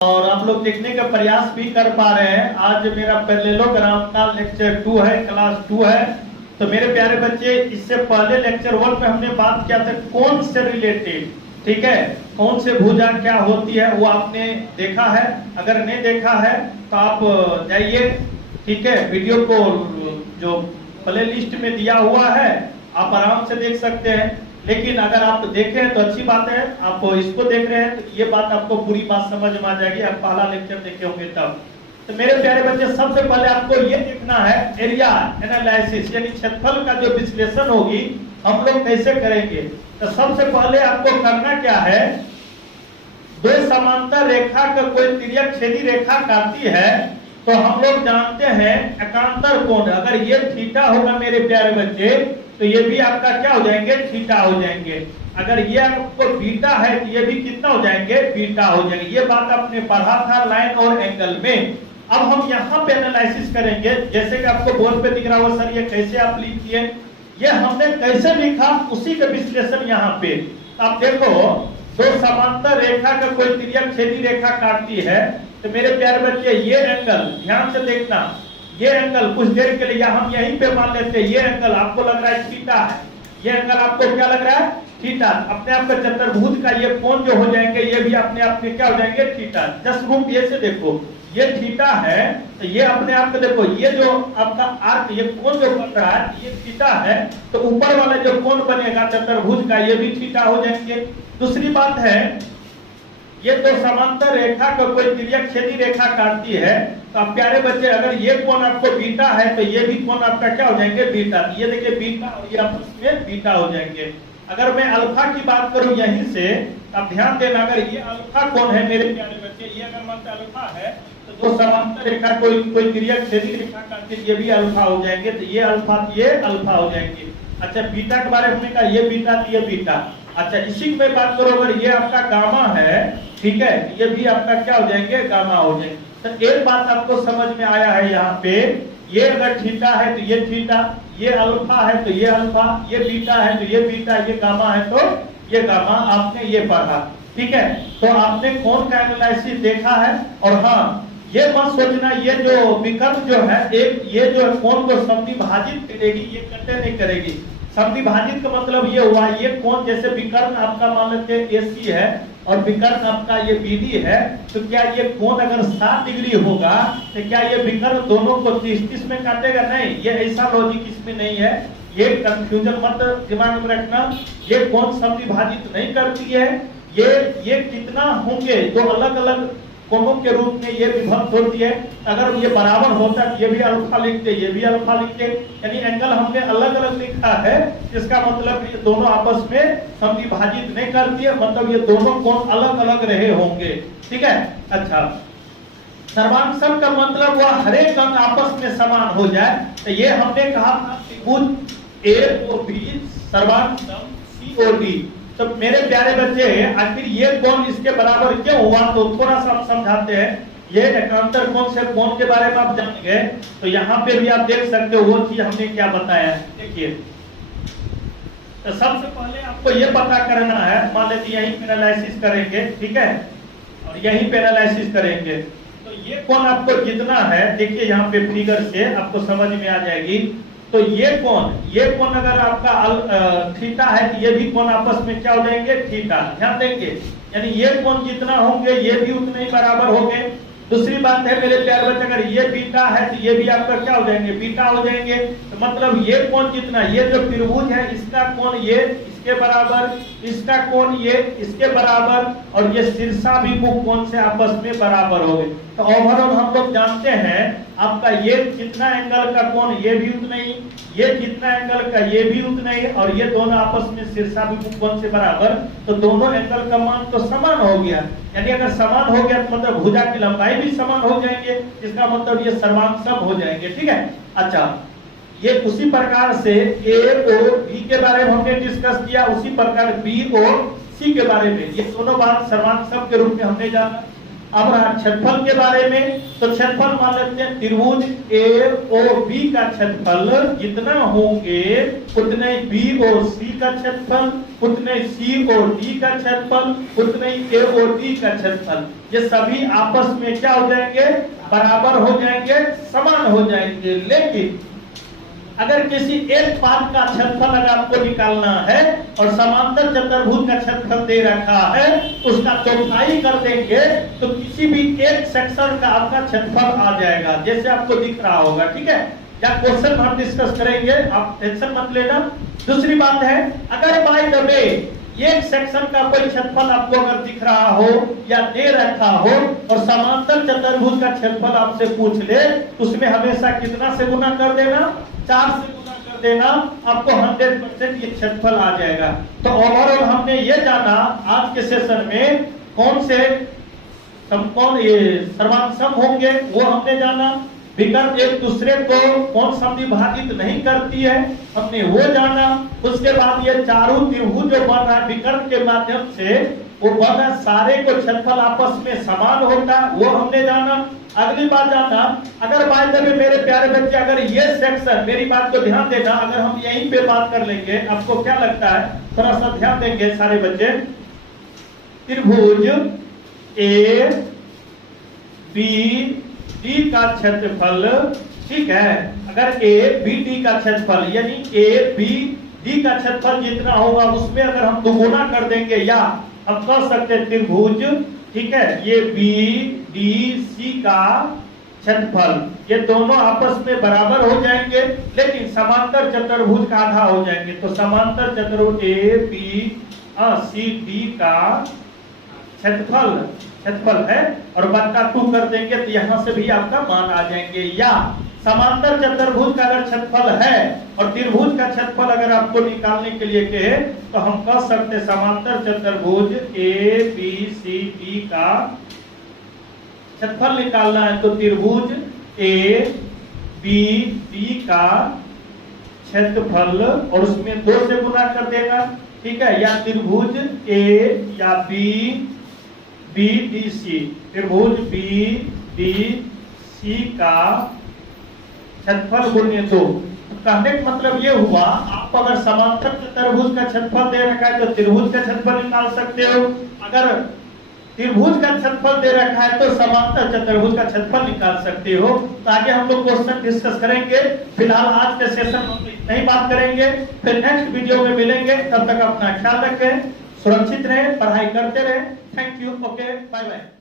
और आप लोग देखने का प्रयास भी कर पा रहे हैं। आज मेरा पैरेललोग्राम का लेक्चर 2 है, क्लास 2 है। तो मेरे प्यारे बच्चे, इससे पहले लेक्चर 1 में हमने बात किया था कौन से रिलेटेड, ठीक है, कौन से भुजा क्या होती है वो आपने देखा है। अगर नहीं देखा है तो आप जाइए, ठीक है, वीडियो को जो प्ले लिस्ट में दिया हुआ है आप आराम से देख सकते हैं। लेकिन अगर आप देखें तो अच्छी बात है, आप इसको देख रहे हैं तो ये बात आपको पूरी बात समझ में आ जाएगी। आप पहला लेक्चर देखे होंगे तब। तो मेरे प्यारे बच्चे, सबसे पहले आपको ये देखना है एरिया एनालिसिस, यानी क्षेत्रफल का जो विश्लेषण होगी हम लोग कैसे करेंगे। तो सबसे पहले आपको करना क्या है, दो समांतर रेखा का कोई तिर्यक छेदी रेखा काटती है तो हम लोग जानते हैं एकांतर कोण। अगर ये थीटा होगा मेरे प्यारे बच्चे तो ये भी आपका क्या हो जाएंगे, थीटा हो जाएंगे। अगर ये आपको बीटा है तो ये भी कितना हो जाएंगे, बीटा हो जाएंगे। ये बात आपने पढ़ा था लाइन और एंगल में। अब हम यहाँ पे एनालिसिस करेंगे, जैसे कि आपको बोर्ड पे दिख रहा हो सर ये कैसे आप लिखिए, ये हमने कैसे लिखा उसी का विश्लेषण यहाँ पे। आप देखो, दो समांतर रेखा का कोई तिर्यक छेदी रेखा काटती है तो मेरे प्यारे बच्चे ये एंगल ध्यान से देखना, ये एंगल कुछ देर के लिए हम यहीं पे मान लेते हैं, ये एंगल आपको लग रहा है थीटा है, ये एंगल आपको क्या लग रहा है, थीटा। अपने आप का चतुर्भुज का ये कोण जो हो जाएंगे ये भी अपने आप में क्या हो जाएंगे, थीटा। जस्ट रूप ये से देखो, ये थीटा है तो ये अपने आप को देखो, ये जो आपका आर्क ये कोण जो बन रहा है ये थीटा है, तो ऊपर वाला जो कोण बनेगा चतुर्भुज का ये भी थीटा हो जाएंगे। दूसरी बात है, ये तो समांतर रेखा को कोई तिर्यक छेदी रेखा काटती है तो आप प्यारे बच्चे अगर ये कोण आपको बीटा है तो ये भी कोण आपका क्या हो जाएंगे, बीटा। ये देखिए बीटा और ये आपस में बीटा हो जाएंगे। अगर मैं अल्फा की बात करूं यहीं से, आप ध्यान देना, अगर ये अल्फा कोण है मेरे प्यारे बच्चे, ये अगर मान अल्फा है तो दो समांतर रेखा कोई तिर्यक छेदी रेखा काटती है, ये भी अल्फा हो जाएंगे। तो ये अल्फा हो जाएंगे। अच्छा, बीटा के बारे में कहा, ये बीटा तो ये बीटा। अच्छा, इसी में बात करो, अगर ये आपका गामा है, ठीक है, ये भी आपका क्या हो जाएंगे, गामा हो जाएंगे। तो एक बात आपको समझ में आया है यहाँ पे, ये अगर थीटा है तो ये थीटा, ये अल्फा है तो ये अल्फा, ये बीटा है तो ये बीटा, ये गामा है तो ये गामा, आपने ये पढ़ा, ठीक है। तो आपने कोण का एनालिसिस देखा है। और हाँ, ये मत सोचना ये जो विकर्ण जो है एक, ये जो कोण को समद्विभाजित करेगी, ये कटे नहीं करेगी। समद्विभाजित का मतलब ये हुआ, ये कोण जैसे विकर्ण आपका मान लेते हैं AC है और विकर्ण आपका ये BD है, तो क्या ये कोण अगर 60 डिग्री होगा तो क्या ये विकर्ण दोनों को 30-30 में काटेगा? नहीं, ये ऐसा लॉजिक इसमें नहीं है। ये कंफ्यूजन मत दिमाग में रखना, ये कोण समद्विभाजित नहीं करती है। ये कितना होंगे, जो अलग अलग कोणों के रूप में ये विभक्त होती है। अगर ये बराबर होता है ये भी अल्फा लिखते, ये भी अल्फा लिखते, यानी एंगल हमने अलग अलग लिखा है, इसका मतलब ये दोनों आपस में समद्विभाजित नहीं करती है, मतलब ये दोनों कोण अलग अलग रहे होंगे, ठीक है। अच्छा, सर्वांग का मतलब वह हरेक अंग आपस में समान हो जाए। तो ये हमने कहा था त्रिभुज AOB सर्वांग COD। तो मेरे प्यारे बच्चे, आखिर ये कोण इसके बराबर क्यों हुआ, तो थोड़ा सा हम समझाते हैं। ये एकांतर कोण से कोण के बारे में आप जान गए, तो यहाँ पे भी आप देख सकते हो वो चीज हमने क्या बताया। देखिए, तो सबसे पहले आपको ये पता करना है, मान लेते यहीं पे एनालिसिस करेंगे, ठीक है, और यहीं पे एनालिसिस करेंगे। तो ये कोण आपको जितना है, देखिए यहाँ पे फिगर से आपको समझ में आ जाएगी। तो ये कोण अगर आपका थीटा है तो ये भी कोण आपस में क्या हो जाएंगे, थीटा। ध्यान देंगे, यानी ये कोण जितना होंगे ये भी उतने ही बराबर होंगे। दूसरी बात है मेरे प्यारे बच्चे, अगर ये बीटा है तो ये भी आपका क्या हो जाएंगे, बीटा हो जाएंगे। तो मतलब ये कोण जितना, ये जो त्रिभुज है इसका कोण ये इसके बराबर, इसका कोण ये इसके बराबर, और ये शीर्षाभिमुख कोण से आपस में बराबर हो गए। तो ओवरऑल हम लोग जानते हैं आपका ये जितना एंगल का कोण ये भी उतना ही, ये जितना एंगल का ये भी उतना ही, और ये दोनों आपस में शीर्षाभिमुख कोण से बराबर, तो दोनों एंगल का मान तो समान हो गया। यानी अगर समान हो गया तो मतलब भुजा की लंबाई भी समान हो जाएंगे, इसका मतलब ये सर्वांग हो जाएंगे, ठीक है। अच्छा, ये उसी प्रकार से AOB के बारे में हमने डिस्कस किया, उसी प्रकार BOC के बारे में, ये दोनों बात सर्वांग के रूप में हमने जाना। अब रहा क्षेत्रफल के बारे में, तो क्षेत्रफल मान लेते हैं त्रिभुज AOB का क्षेत्रफल जितना होंगे उतने BOC का क्षेत्रफल, उतने COD का क्षेत्रफल, उतने AOD का क्षेत्रफल, ये सभी आपस में क्या हो जाएंगे, बराबर हो जाएंगे, समान हो जाएंगे। लेकिन अगर किसी एक पाद का क्षेत्रफल अगर आपको निकालना है और समांतर चतुर्भुज का क्षेत्रफल दे रखा है, उसका चौथाई कर देंगे तो किसी भी एक सेक्शन का आपका क्षेत्रफल आ जाएगा, जैसे आपको दिख रहा होगा। ठीक है, या क्वेश्चन हम डिस्कस करेंगे, आप टेंशन मत लेना। दूसरी बात है, अगर बाय द वे एक सेक्शन का कोई क्षेत्रफल आपको अगर दिख रहा हो या दे रखा हो और समांतर चतुर्भुज का क्षेत्रफल आपसे पूछ ले, उसमें हमेशा कितना से गुना कर देना, 4 से गुना कर देना, आपको 100% ये क्षेत्रफल आ जाएगा। तो ओवरऑल हमने ये जाना आज के सेशन में कौन से सर्वांग सम होंगे वो हमने जाना, विकर्ण एक दूसरे को कौन सा विभाजित नहीं करती है हमने वो जाना। उसके बाद ये चारों त्रिभुज जो बन रहा है विकर्ण के माध्यम से वो बन रहा, सारे को क्षेत्रफल आपस में समान होता वो हमने जाना। अगली बात जाना, अगर बात करें मेरे प्यारे बच्चे, अगर ये सेक्शन, मेरी बात को ध्यान देना, अगर हम यहीं पे बात कर लेंगे, आपको क्या लगता है, थोड़ा सा ध्यान देंगे सारे बच्चे। त्रिभुज ABD का क्षेत्रफल, ठीक है, अगर ABD का क्षेत्रफल यानी ABD का क्षेत्रफल जितना होगा उसमें अगर हम दोगुना कर देंगे, या हम कह सकते हैं त्रिभुज, ठीक है, ये BDC का क्षेत्रफल, ये दोनों आपस में बराबर हो जाएंगे, लेकिन समांतर चतुर्भुज का आधा हो जाएंगे। तो समांतर चतुर्भुज ABCD का क्षेत्रफल है और बट्टा 2 कर देंगे तो यहां से भी आपका मान आ जाएंगे। या समांतर चतुर्भुज का अगर क्षेत्रफल है और त्रिभुज का क्षेत्रफल अगर आपको निकालने के लिए कहे तो हम कह सकते समांतर चतुर्भुज ABCD का क्षेत्रफल निकालना है तो त्रिभुज ABD का क्षेत्रफल और उसमें 2 से गुना कर देना, ठीक है, या त्रिभुज A या BDC, त्रिभुज BDC का क्षेत्रफल गुणित 2। कहने का मतलब ये हुआ, आप अगर समांतर चतुर्भुज का क्षेत्रफल दे रखा है तो त्रिभुज का क्षेत्रफल निकाल सकते हो, अगर त्रिभुज का क्षेत्रफल दे रखा है तो समांतर चतुर्भुज का क्षेत्रफल निकाल सकते हो। तो आगे हम लोग क्वेश्चन डिस्कस करेंगे, फिलहाल आज के सेशन में इतना ही बात करेंगे, फिर नेक्स्ट वीडियो में मिलेंगे। तब तक अपना ख्याल रखें, सुरक्षित रहें, पढ़ाई करते रहें। Thank you, okay, bye bye.